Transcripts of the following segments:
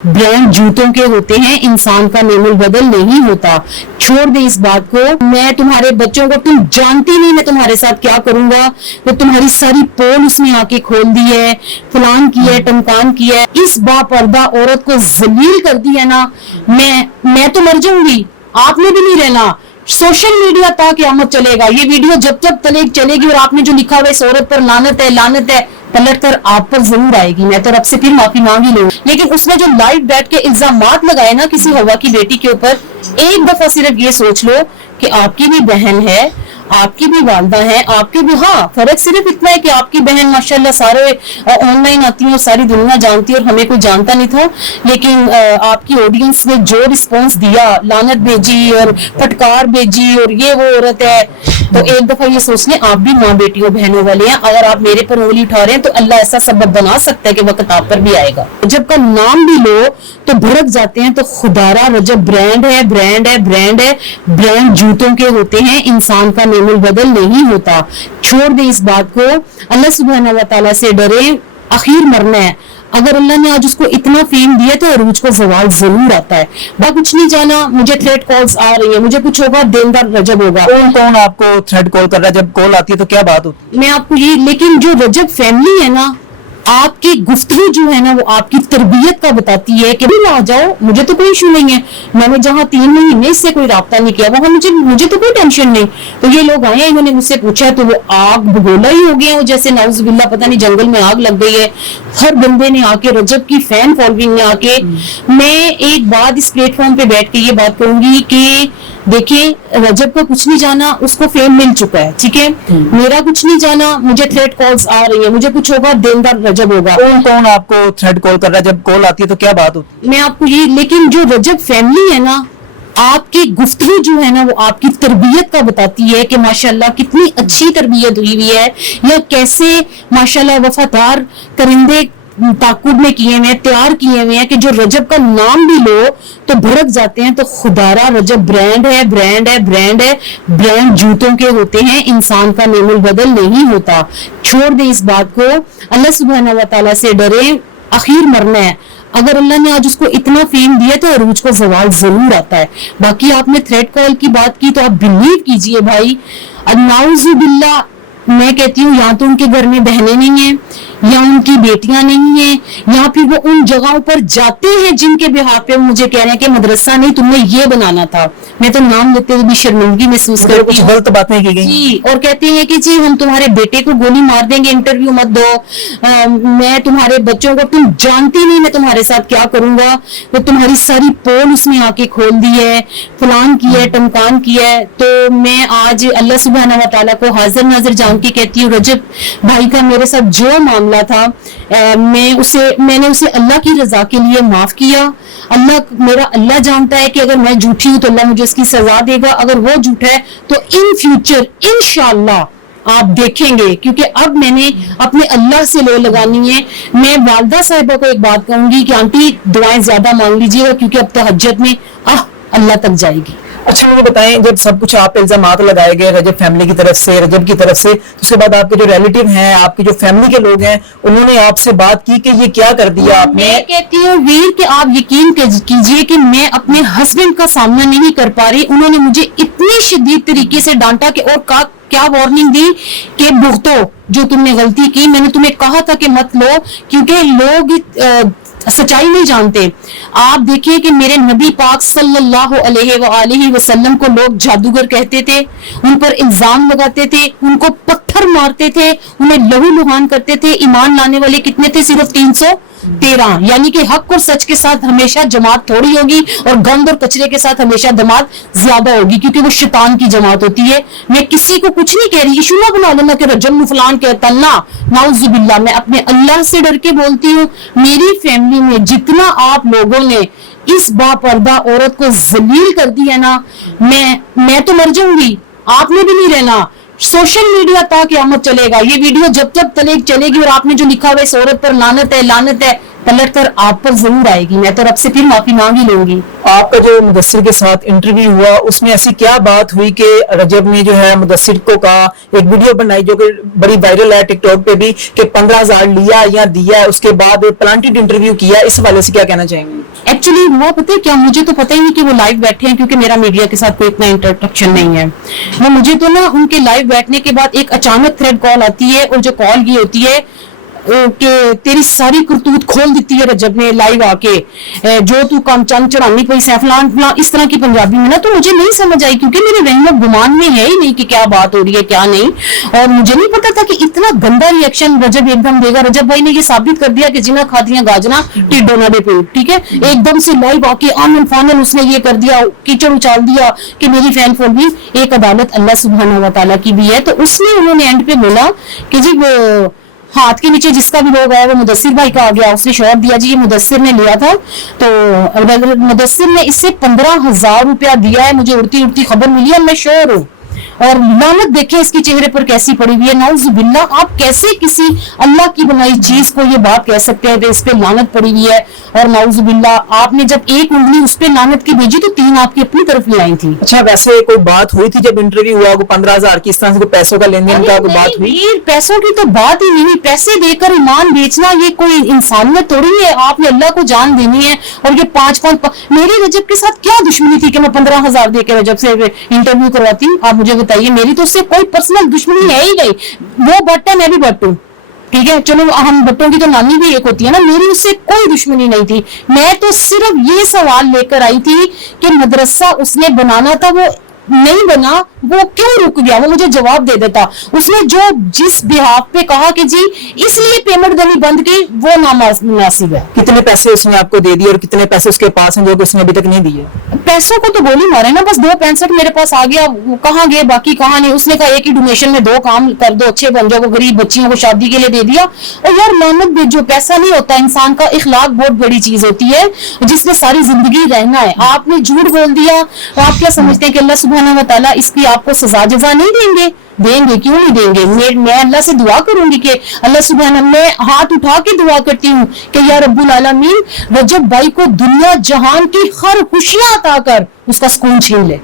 Brand जूतों के होते हैं, इंसान का नेमुल बदल नहीं होता। छोड़ दे इस बात को। मैं तुम्हारे बच्चों को, तुम जानती नहीं मैं तुम्हारे साथ क्या करूंगा। तो तुम्हारी सारी पोल उसने आके खोल दी है, फलान की है, टमकान की है। इस बापर्दा औरत को जलील कर दी है ना, मैं तो मर जाऊंगी, आपने भी नहीं रहना। सोशल मीडिया तक क़यामत चलेगा। ये वीडियो जब तक चलेगी और आपने जो लिखा हुआ इस औरत पर लानत है, पलट कर आप पर जरूर आएगी। मैं तो रब से फिर माफी मांग ही लूं। लेकिन उसने जो लाइव बैठ के इल्जामात लगाए ना किसी हवा की बेटी के ऊपर, एक दफा सिर्फ ये सोच लो कि आपकी भी बहन है, आपकी भी वालदा है, आपके भी, हाँ फर्क सिर्फ इतना है कि आपकी बहन माशाल्लाह सारे ऑनलाइन आती है और सारी दुनिया जानती है और हमें कोई जानता नहीं था। लेकिन आपकी ऑडियंस ने जो रिस्पांस दिया, लानत भेजी और फटकार भेजी और ये वो औरत है, तो एक दफा ये सोच लें आप भी माँ बेटियों बहनों वाले हैं। अगर आप मेरे पर उंगली उठा रहे हैं तो अल्लाह ऐसा सबब बना सकता है कि वक्त आप पर भी आएगा। जब का नाम भी लो तो भड़क जाते हैं। तो खुदारा रजब ब्रांड है, ब्रांड जूतों के होते हैं, इंसान का नेमुल बदल नहीं होता। छोड़ दे इस बात को। अल्लाह सुब्हानहू व तआला से डरे, आखिर मरना है। अगर अल्लाह ने आज उसको इतना फेम दिया तो अरूज को जवाल जरूर आता है। बा कुछ नहीं जाना, मुझे थ्रेट कॉल्स आ रही है, मुझे कुछ होगा, देनदार रजब होगा। कौन आपको थ्रेट कॉल कर रहा है? जब कॉल आती है तो क्या बात होती है? मैं आपको ये, लेकिन जो रजब फैमिली है ना, आपकी गुफ्तगू जो है ना वो आपकी तरबियत का बताती है कि भी आ जाओ, मुझे तो कोई इशू नहीं है। मैंने जहाँ 3 महीने से कोई राब्ता नहीं किया वहां मुझे तो कोई टेंशन नहीं। तो ये लोग आए, इन्होंने मुझसे पूछा तो वो आग भगोला ही हो गया हो, जैसे नाउजुबिल्लाह पता नहीं जंगल में आग लग गई है। हर बंदे ने आके, रजब की फैन फॉलोइंग ने आके, मैं एक बात इस प्लेटफॉर्म पे बैठ के ये बात कहूंगी कि देखिए रजब का कुछ नहीं जाना, उसको फेम मिल चुका है, ठीक है। मेरा कुछ नहीं जाना, मुझे थ्रेट कॉल्स आ रही है, मुझे कुछ होगा, देनदार रजब होगा। कौन आपको थ्रेट कॉल कर रहा है? जब कॉल आती है तो क्या बात होती है? मैं आपको ये, लेकिन जो रजब फैमिली है ना, आपकी गुफ्तगू जो है ना वो आपकी तरबियत का बताती है कि माशाल्लाह कितनी अच्छी तरबियत हुई हुई है, या कैसे माशाल्लाह वफादार परिंदे ताकुब में किए हुए हैं, तैयार किए हुए हैं कि जो रजब का नाम भी लो तो भड़क जाते हैं। तो खुदारा रजब ब्रांड है, ब्रांड जूतों के होते हैं, इंसान का नेमुल बदल नहीं होता। छोड़ दे इस बात को। अल्लाह सुब्हानहू व तआला से डरे, आखिर मरना है। अगर अल्लाह ने आज उसको इतना फेम दिया तो अरूज को जवाल जरूर आता है। बाकी आपने थ्रेट कॉल की बात की तो आप बिलीव कीजिए भाई, नाउजुबिल्लाह, मैं कहती हूँ या तो उनके घर में बहनें नहीं है, या उनकी बेटियां नहीं है, या फिर वो उन जगहों पर जाते हैं जिनके बिहार पे मुझे कह रहे हैं कि मदरसा नहीं, तुमने ये बनाना था। मैं तो नाम लेते हुए भी शर्मिंदगी महसूस करती हूँ। गलत बातें की गई जी, और कहते हैं कि जी हम तुम्हारे बेटे को गोली मार देंगे, इंटरव्यू मत दो। मैं तुम्हारे बच्चों को, तुम जानती नहीं मैं तुम्हारे साथ क्या करूंगा। तो तुम्हारी सारी पोल उसने आके खोल दी है, फलान की है, टमकान की है। तो मैं आज अल्लाह सुब्हानहू व तआला को हाजिर नाजिर जान के कहती हूँ, रजब भाई का मेरे साथ जो मामला था, मैंने उसे अल्लाह की रजा के लिए माफ किया। अल्लाह जानता है कि अगर मैं झूठी हूं तो अल्लाह मुझे इसकी सजा देगा, अगर वो झूठा है तो इन फ्यूचर इंशाअल्लाह आप देखेंगे। क्योंकि अब मैंने अपने अल्लाह से लो लगानी है। मैं वालदा साहिबा को एक बात कहूंगी कि आंटी दुआएं ज्यादा मांग लीजिएगा, क्योंकि अब तहज्जुद में अल्लाह तक जाएगी। अच्छा मुझे बताएं, जब सब कुछ आप पे इल्जामात लगाए गए रजब फैमिली की तरफ से, रजब की तरफ से, उसके बाद आपके जो रिलेटिव हैं, आपकी जो फैमिली के लोग हैं, उन्होंने आपसे बात की कि ये क्या कर दिया आपने? मैं कहती हूँ वीर कि आप यकीन कीजिए कि मैं अपने हस्बैंड का सामना नहीं कर पा रही। उन्होंने मुझे इतनी शदीद तरीके से डांटा कि, और क्या वार्निंग दी कि भुगतो जो तुमने गलती की। मैंने तुम्हें कहा था कि मत लो, क्योंकि लोग सच्चाई नहीं जानते। आप देखिए कि मेरे नबी पाक सल्लल्लाहु अलैहि वसल्लम को लोग जादूगर कहते थे, उन पर इल्जाम लगाते थे, उनको पत्थर मारते थे, उन्हें लहू लुहान करते थे। ईमान लाने वाले कितने थे? सिर्फ 313। यानी कि हक और सच के साथ हमेशा जमात थोड़ी होगी और गंद और कचरे के साथ हमेशा जमात ज्यादा होगी, क्योंकि वो शैतान की जमात होती है। मैं किसी को कुछ नहीं कह रही, इशू ना बना लेना कि रजब फलान कहता ना, नाउजुबिल्लाह। मैं अपने अल्लाह से डर के बोलती हूँ। मेरी फैमिली में जितना आप लोगों ने इस बापर्दा औरत को जलील कर दी है ना, मैं तो मर जाऊंगी, आपने भी नहीं रहना। सोशल मीडिया तक क़यामत चलेगा। ये वीडियो जब तक चलेगी और आपने जो लिखा हुआ इस औरत पर लानत है, पलट कर आप पर जरूर आएगी। मैं तो रब से फिर माफी मांग ही लूंगी। आपका जो मुदस्सिर के साथ इंटरव्यू हुआ उसमें ऐसी क्या बात हुई कि रजब ने जो है मुदस्सिर को कहा, एक वीडियो बनाई जो कि बड़ी वायरल है टिकटॉक पे भी, कि 15,000 लिया या दिया, उसके बाद प्लांटेड इंटरव्यू किया, इस हवाले से क्या कहना चाहेंगे? एक्चुअली हुआ पता है क्या, मुझे तो पता ही नहीं कि वो लाइव बैठे हैं, क्योंकि मेरा मीडिया के साथ कोई इतना इंटरेक्शन नहीं है। वो मुझे तो ना उनके लाइव बैठने के बाद एक अचानक थ्रेड कॉल आती है, और जो कॉल ये होती है कि तेरी सारी करतूत खोल देती है रजब ने लाइव आके, जो तू काम चंद चढ़ानी पई सैफलान फलान, इस तरह की पंजाबी में ना, तो मुझे नहीं समझ आई, क्योंकि मेरे रहमत गुमान में है ही नहीं कि क्या बात हो रही है क्या नहीं। और मुझे नहीं पता था कि इतना गंदा रिएक्शन रजब एकदम देगा। रजब भाई ने ये साबित कर दिया कि जिन्हें खादियां गाजना टिड्डो ना दे पेट, ठीक है। एकदम से लाइव आके आनन फानन उसने ये कर दिया, कीचड़ उछाल दिया कि मेरी फैन फॉलोइंग, एक अदालत अल्लाह सुब्हानहू व तआला की भी है। तो उसने उन्होंने एंड पे बोला कि जी वो हाथ के नीचे जिसका भी लोग आया वो मुदस्सिर भाई का आ गया, उसने शॉट दिया जी ये मुदस्सिर ने लिया था। तो मुदस्सिर ने इससे 15,000 रुपया दिया है, मुझे उड़ती उड़ती खबर मिली है, मैं श्योर हूँ। और लानत देखे इसके चेहरे पर कैसी पड़ी हुई है, नाउजुबिल्लाह। आप कैसे किसी अल्लाह की बनाई चीज को ये बात कह सकते हैं कि इस पे लानत पड़ी हुई है। और नाउजुबिल्लाह आपने जब एक उंगली उस पे लानत की भेजी तो 3 आपकी अपनी तरफ ले आई थी। अच्छा, वैसे कोई बात हुई थी जब इंटरव्यू हुआ, को 15,000 की इस तरह से कोई पैसों का लेन देन का कोई बात हुई? पैसों की तो बात ही नहीं, पैसे देकर ईमान बेचना ये कोई इंसानियत थोड़ी है। आपने अल्लाह को जान देनी है। और ये 5 मेरी रजब के साथ क्या दुश्मनी थी कि मैं 15,000 देकर रजब से इंटरव्यू करवाती? आप मुझे बताइए, मेरी तो उससे कोई पर्सनल दुश्मनी है ही नहीं। वो बट है, मैं भी बट हूं, ठीक है। चलो हम बट्टों की तो नानी भी एक होती है ना, मेरी उससे कोई दुश्मनी नहीं थी। मैं तो सिर्फ ये सवाल लेकर आई थी कि मदरसा उसने बनाना था, वो नहीं बना, वो क्यों रुक गया? वो मुझे जवाब दे देता। उसने जो जिस बिहाफ पे कहा कि जी इसलिए पेमेंट देनी बंद की, वो नामुनासिब है। कितने पैसे उसने आपको दे दिए और कितने पैसे उसके पास हैं जो कि उसने अभी तक नहीं दिए? पैसों को तो गोली मारे ना, बस 2.65 मेरे पास आ गया, कहाँ गए बाकी कहाँ नहीं। उसने कहा एक ही डोनेशन में 2 काम कर दो, अच्छे बन जाओ, गरीब बच्चियों को शादी के लिए दे दिया। और यार लानत भेजो, पैसा नहीं होता इंसान का, इखलाक बहुत बड़ी चीज होती है जिसमें सारी जिंदगी रहना है। आपने झूठ बोल दिया, आप क्या समझते हैं कि अल्लाह सुब्हानहू व तआला इसकी आपको सजा जजा नहीं देंगे? देंगे, क्यों नहीं देंगे। मैं अल्लाह से दुआ करूंगी कि अल्लाह सुब्हान, मैं हाथ उठा के दुआ करती हूँ कि या रब्बुल आलमीन रजब भाई को दुनिया जहान की हर खुशियां अता कर, उसका सुकून छीन ले।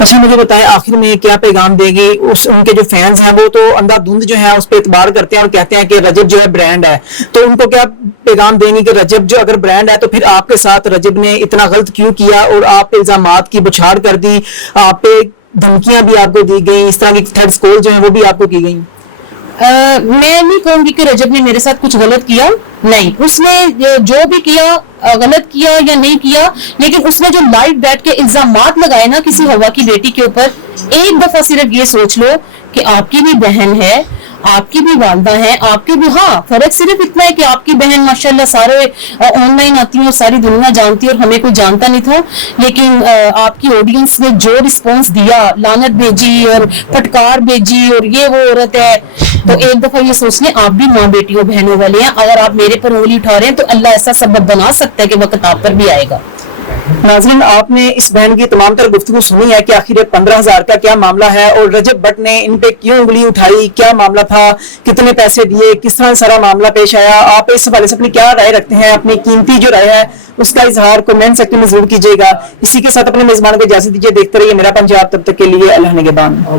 अच्छा, मुझे बताएं आखिर में क्या पैगाम देगी उनके जो फैंस हैं, वो तो अंधाधुंध जो है उस पर इतबार करते हैं और कहते हैं कि रजब जो है ब्रांड है, तो उनको क्या पैगाम देंगे कि रजब जो अगर ब्रांड है तो फिर आपके साथ रजब ने इतना गलत क्यों किया और आप पे इल्जामात की बौछार कर दी, आप पे धमकियां भी आपको दी गई, इस तरह की थ्रेड्स कॉल जो है वो भी आपको की गई? मैं नहीं कहूंगी कि रजब ने मेरे साथ कुछ गलत किया, नहीं। उसने जो भी किया, गलत किया या नहीं किया, लेकिन उसने जो लाइव बैठ के इल्जामात लगाए ना किसी हवा की बेटी के ऊपर, एक दफा सिर्फ ये सोच लो कि आपकी भी बहन है, आपकी भी वालदा है, आपकी भी, हाँ फर्क सिर्फ इतना है कि आपकी बहन माशाल्लाह सारे ऑनलाइन आती है और सारी दुनिया जानती है और हमें कोई जानता नहीं था। लेकिन आपकी ऑडियंस ने जो रिस्पांस दिया, लानत भेजी और फटकार भेजी और ये वो औरत है, तो एक दफा ये सोच लें आप भी माँ बेटियों बहनों वाले हैं। अगर आप मेरे पर उंगली उठा रहे हैं तो अल्लाह ऐसा सबब बना सकता है कि वक्त आप पर भी आएगा। नाज़रीन, आपने इस बहन की तमाम तर गुफ्तगू सुनी है कि आखिर 15,000 का क्या मामला है और रजब भट्ट ने इन पे क्यों उंगली उठाई, क्या मामला था, कितने पैसे दिए, किस तरह सारा मामला पेश आया। आप इस हवाले से अपनी क्या राय रखते हैं? अपनी कीमती जो राय है उसका इजहार कमेंट सेक्शन में जरूर कीजिएगा। इसी के साथ अपने मेजबान को इजाजत दीजिए। देखते रहिए मेरा पंजाब, तब तक के लिए अल्लाह निगहबान।